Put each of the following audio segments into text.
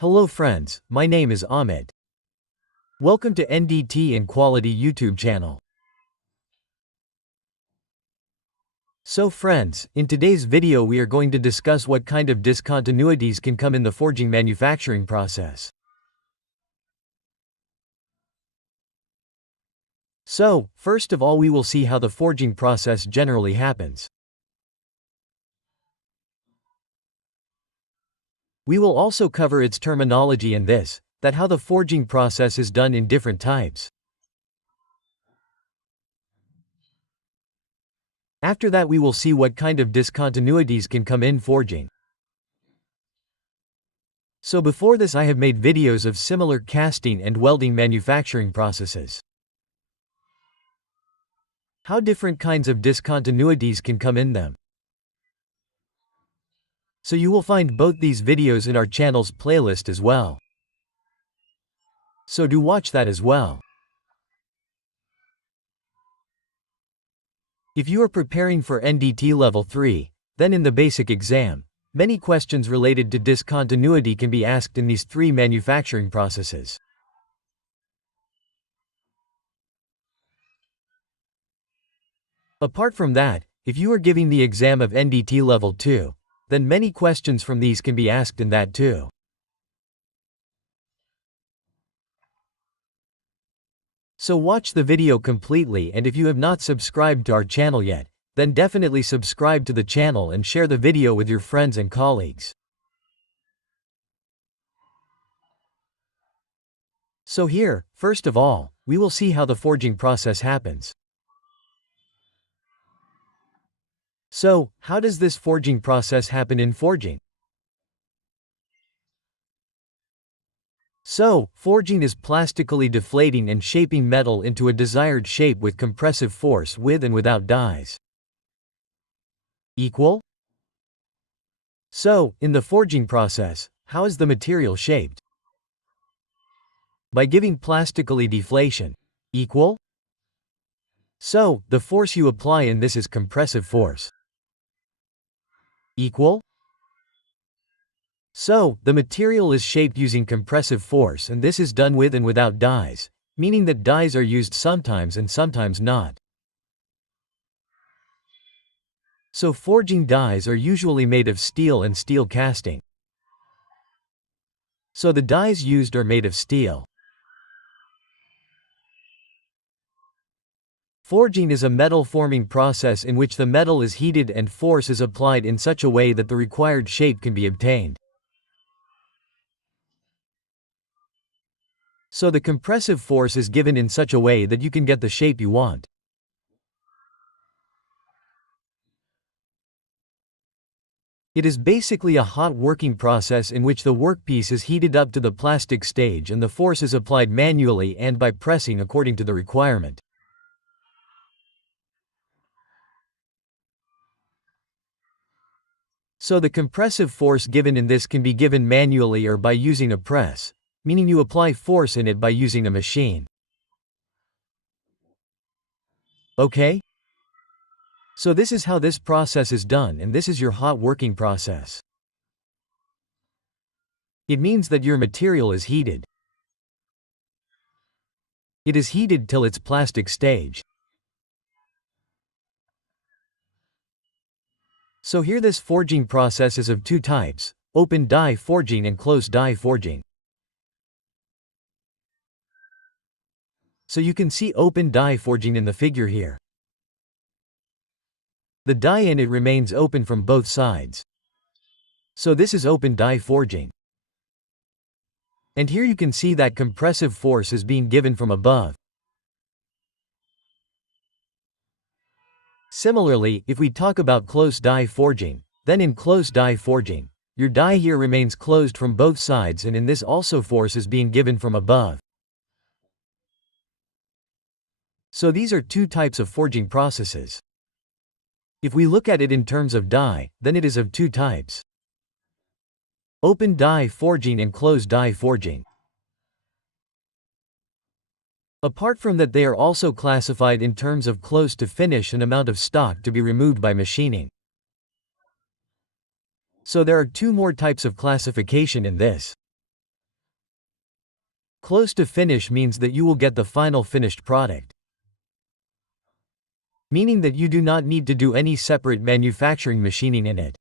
Hello friends, my name is Ahmed. Welcome to NDT and Quality YouTube channel. So friends, in today's video we are going to discuss what kind of discontinuities can come in the forging manufacturing process. So, first of all we will see how the forging process generally happens. We will also cover its terminology and that how the forging process is done in different types. After that we will see what kind of discontinuities can come in forging. So before this I have made videos of similar casting and welding manufacturing processes. How different kinds of discontinuities can come in them. So you will find both these videos in our channel's playlist as well. So do watch that as well. If you are preparing for NDT Level 3, then in the basic exam, many questions related to discontinuity can be asked in these three manufacturing processes. Apart from that, if you are giving the exam of NDT Level 2, then many questions from these can be asked in that too. So watch the video completely, and if you have not subscribed to our channel yet, then definitely subscribe to the channel and share the video with your friends and colleagues. So here, first of all, we will see how the forging process happens. So, how does this forging process happen in forging? So, forging is plastically deflating and shaping metal into a desired shape with compressive force with and without dies. Equal? So, in the forging process, how is the material shaped? By giving plastically deflation. Equal? So, the force you apply in this is compressive force. Equal? So, the material is shaped using compressive force, and this is done with and without dies, meaning that dies are used sometimes and sometimes not. So forging dies are usually made of steel and steel casting. So the dies used are made of steel. Forging is a metal forming process in which the metal is heated and force is applied in such a way that the required shape can be obtained. So the compressive force is given in such a way that you can get the shape you want. It is basically a hot working process in which the workpiece is heated up to the plastic stage and the force is applied manually and by pressing according to the requirement. So the compressive force given in this can be given manually or by using a press, meaning you apply force in it by using a machine. Okay? So this is how this process is done, and this is your hot working process. It means that your material is heated. It is heated till its plastic stage. So here this forging process is of two types, open die forging and closed die forging. So you can see open die forging in the figure here. The die in it remains open from both sides. So this is open die forging. And here you can see that compressive force is being given from above. Similarly, if we talk about closed die forging, then in closed die forging, your die here remains closed from both sides, and in this also force is being given from above. So these are two types of forging processes. If we look at it in terms of die, then it is of two types. Open die forging and closed die forging. Apart from that, they are also classified in terms of close to finish and amount of stock to be removed by machining. So there are two more types of classification in this. Close to finish means that you will get the final finished product, meaning that you do not need to do any separate manufacturing machining in it.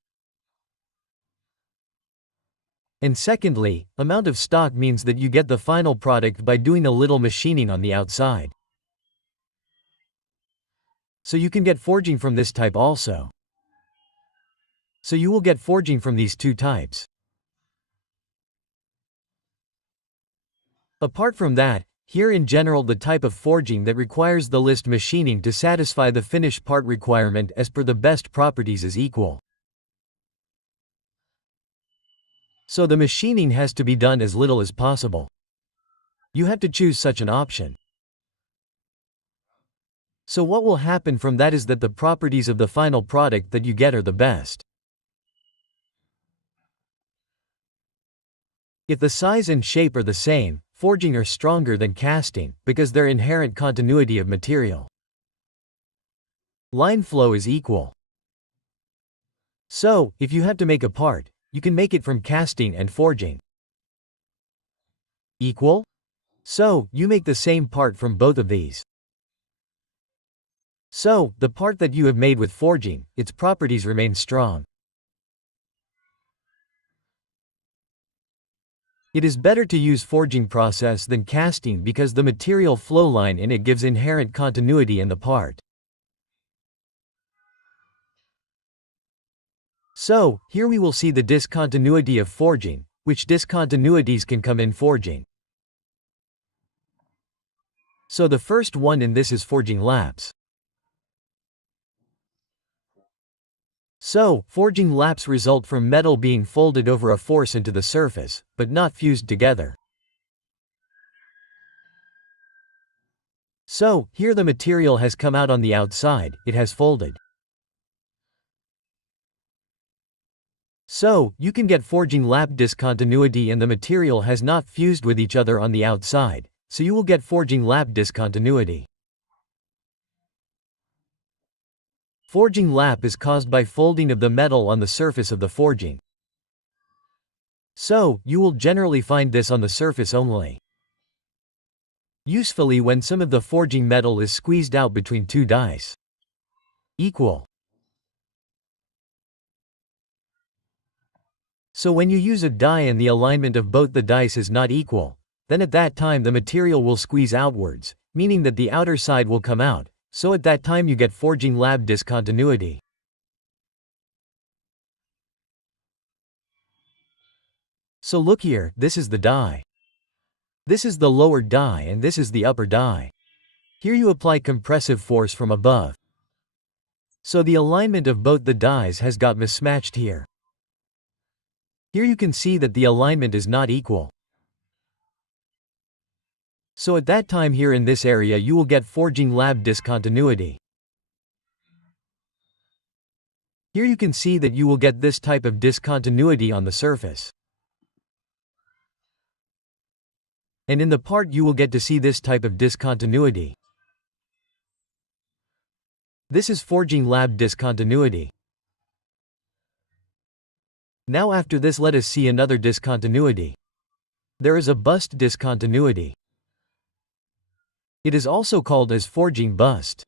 And secondly, amount of stock means that you get the final product by doing a little machining on the outside. So you can get forging from this type also. So you will get forging from these two types. Apart from that, here in general the type of forging that requires the list machining to satisfy the finished part requirement as per the best properties is equal. So the machining has to be done as little as possible. You have to choose such an option. So what will happen from that is that the properties of the final product that you get are the best. If the size and shape are the same, forging are stronger than casting, because their inherent continuity of material. Line flow is equal. So, if you have to make a part, you can make it from casting and forging. Equal? So, you make the same part from both of these. So, the part that you have made with forging, its properties remain strong. It is better to use forging process than casting because the material flow line in it gives inherent continuity in the part. So, here we will see the discontinuity of forging, which discontinuities can come in forging. So the first one in this is forging lapse. So, forging lapse result from metal being folded over a force into the surface, but not fused together. So, here the material has come out on the outside, it has folded. So, you can get forging lapse discontinuity and the material has not fused with each other on the outside, so you will get forging lapse discontinuity. Forging lapse is caused by folding of the metal on the surface of the forging. So, you will generally find this on the surface only. Usefully when some of the forging metal is squeezed out between two dies. Equal. So when you use a die and the alignment of both the dice is not equal, then at that time the material will squeeze outwards, meaning that the outer side will come out, so at that time you get forging lapse discontinuity. So look here, this is the die. This is the lower die and this is the upper die. Here you apply compressive force from above. So the alignment of both the dies has got mismatched here. Here you can see that the alignment is not equal. So at that time here in this area you will get forging lapse discontinuity. Here you can see that you will get this type of discontinuity on the surface. And in the part you will get to see this type of discontinuity. This is forging lapse discontinuity. Now after this let us see another discontinuity. There is a bust discontinuity. It is also called as forging bust.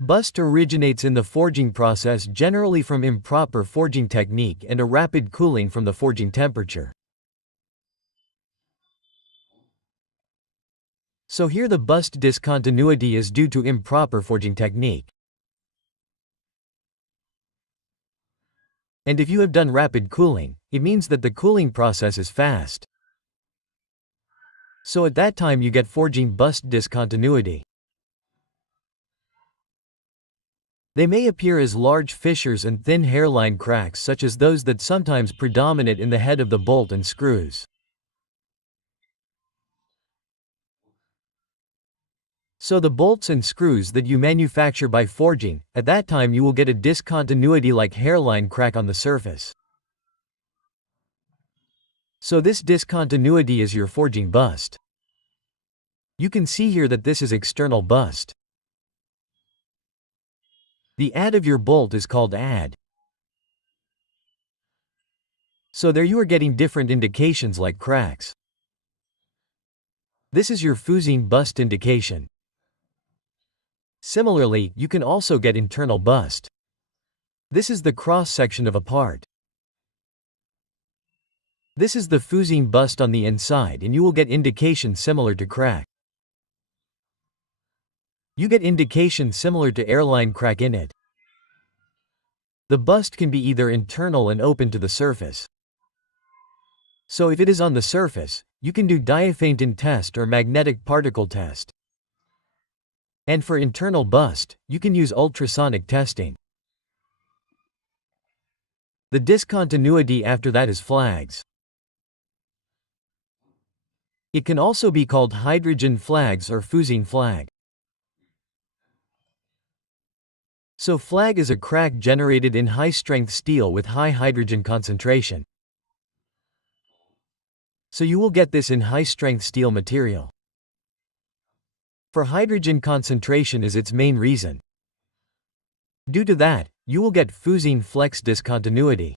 Bust originates in the forging process generally from improper forging technique and a rapid cooling from the forging temperature. So here the bust discontinuity is due to improper forging technique. And if you have done rapid cooling, it means that the cooling process is fast. So at that time you get forging bust discontinuity. They may appear as large fissures and thin hairline cracks such as those that sometimes predominate in the head of the bolt and screws. So the bolts and screws that you manufacture by forging, at that time you will get a discontinuity like hairline crack on the surface. So this discontinuity is your forging bust. You can see here that this is external bust. The add of your bolt is called add. So there you are getting different indications like cracks. This is your fusing bust indication. Similarly, you can also get internal bust. This is the cross-section of a part. This is the fusing bust on the inside, and you will get indication similar to crack. You get indication similar to airline crack in it. The bust can be either internal and open to the surface. So if it is on the surface, you can do Diophantine test or magnetic particle test. And for internal bust, you can use ultrasonic testing. The discontinuity after that is flags. It can also be called hydrogen flags or fusing flag. So flag is a crack generated in high-strength steel with high hydrogen concentration. So you will get this in high-strength steel material. For hydrogen concentration is its main reason. Due to that, you will get fusing flex discontinuity.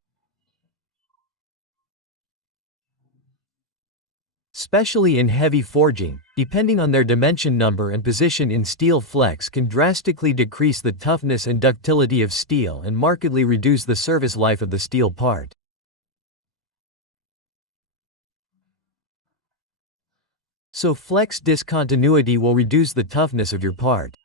Especially in heavy forging, depending on their dimension number and position in steel, flex can drastically decrease the toughness and ductility of steel and markedly reduce the service life of the steel part. So flex discontinuity will reduce the toughness of your part.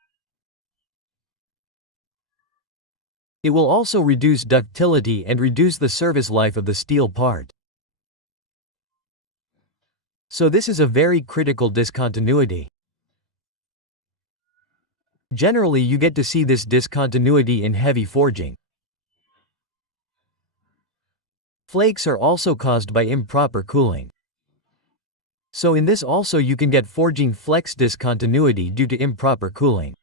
It will also reduce ductility and reduce the service life of the steel part. So this is a very critical discontinuity. Generally, you get to see this discontinuity in heavy forging. Flakes are also caused by improper cooling. So in this also you can get forging flex discontinuity due to improper cooling.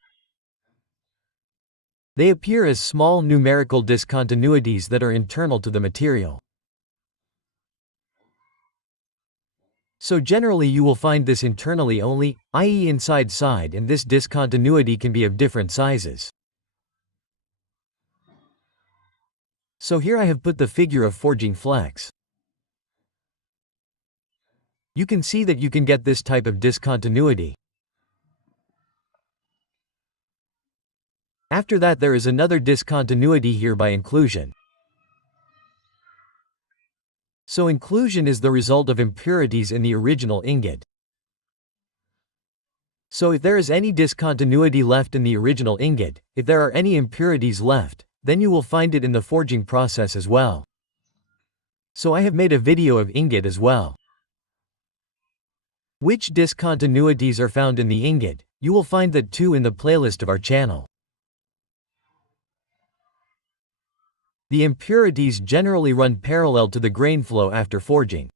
They appear as small numerical discontinuities that are internal to the material. So generally you will find this internally only, i.e. inside side, and this discontinuity can be of different sizes. So here I have put the figure of forging flex. You can see that you can get this type of discontinuity. After that there is another discontinuity here by inclusion. So inclusion is the result of impurities in the original ingot. So if there is any discontinuity left in the original ingot, if there are any impurities left, then you will find it in the forging process as well. So I have made a video of ingot as well. Which discontinuities are found in the ingot? You will find that too in the playlist of our channel. The impurities generally run parallel to the grain flow after forging.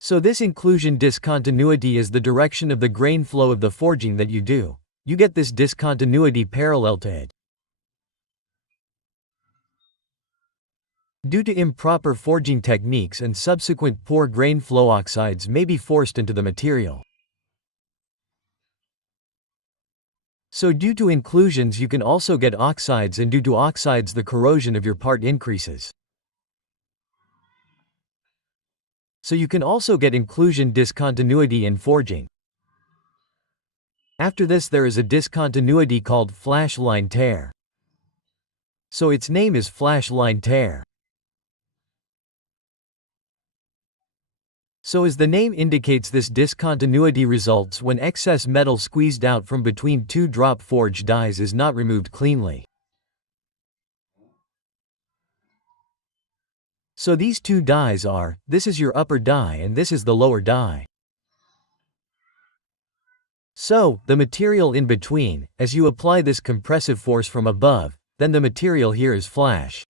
So this inclusion discontinuity is the direction of the grain flow of the forging that you do. You get this discontinuity parallel to it. Due to improper forging techniques and subsequent poor grain flow, oxides may be forced into the material. So due to inclusions you can also get oxides, and due to oxides the corrosion of your part increases. So you can also get inclusion discontinuity in forging. After this there is a discontinuity called flash line tear. So its name is flash line tear. So as the name indicates, this discontinuity results when excess metal squeezed out from between two drop forged dies is not removed cleanly. So these two dies are, this is your upper die and this is the lower die. So, the material in between, as you apply this compressive force from above, then the material here is flash.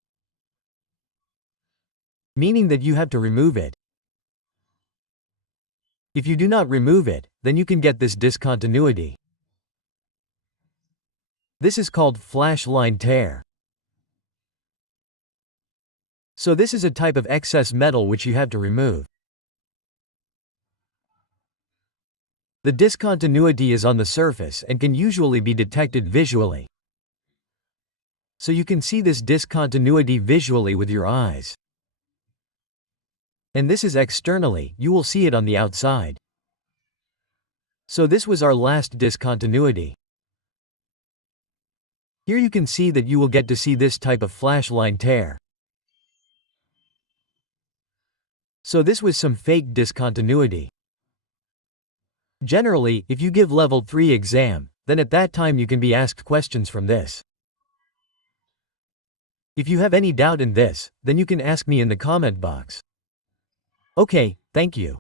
Meaning that you have to remove it. If you do not remove it, then you can get this discontinuity. This is called flash line tear. So this is a type of excess metal which you have to remove. The discontinuity is on the surface and can usually be detected visually. So you can see this discontinuity visually with your eyes. And this is externally, you will see it on the outside. So this was our last discontinuity. Here you can see that you will get to see this type of flash line tear. So this was some fake discontinuity. Generally, if you give level 3 exam, then at that time you can be asked questions from this. If you have any doubt in this, then you can ask me in the comment box. Okay, thank you.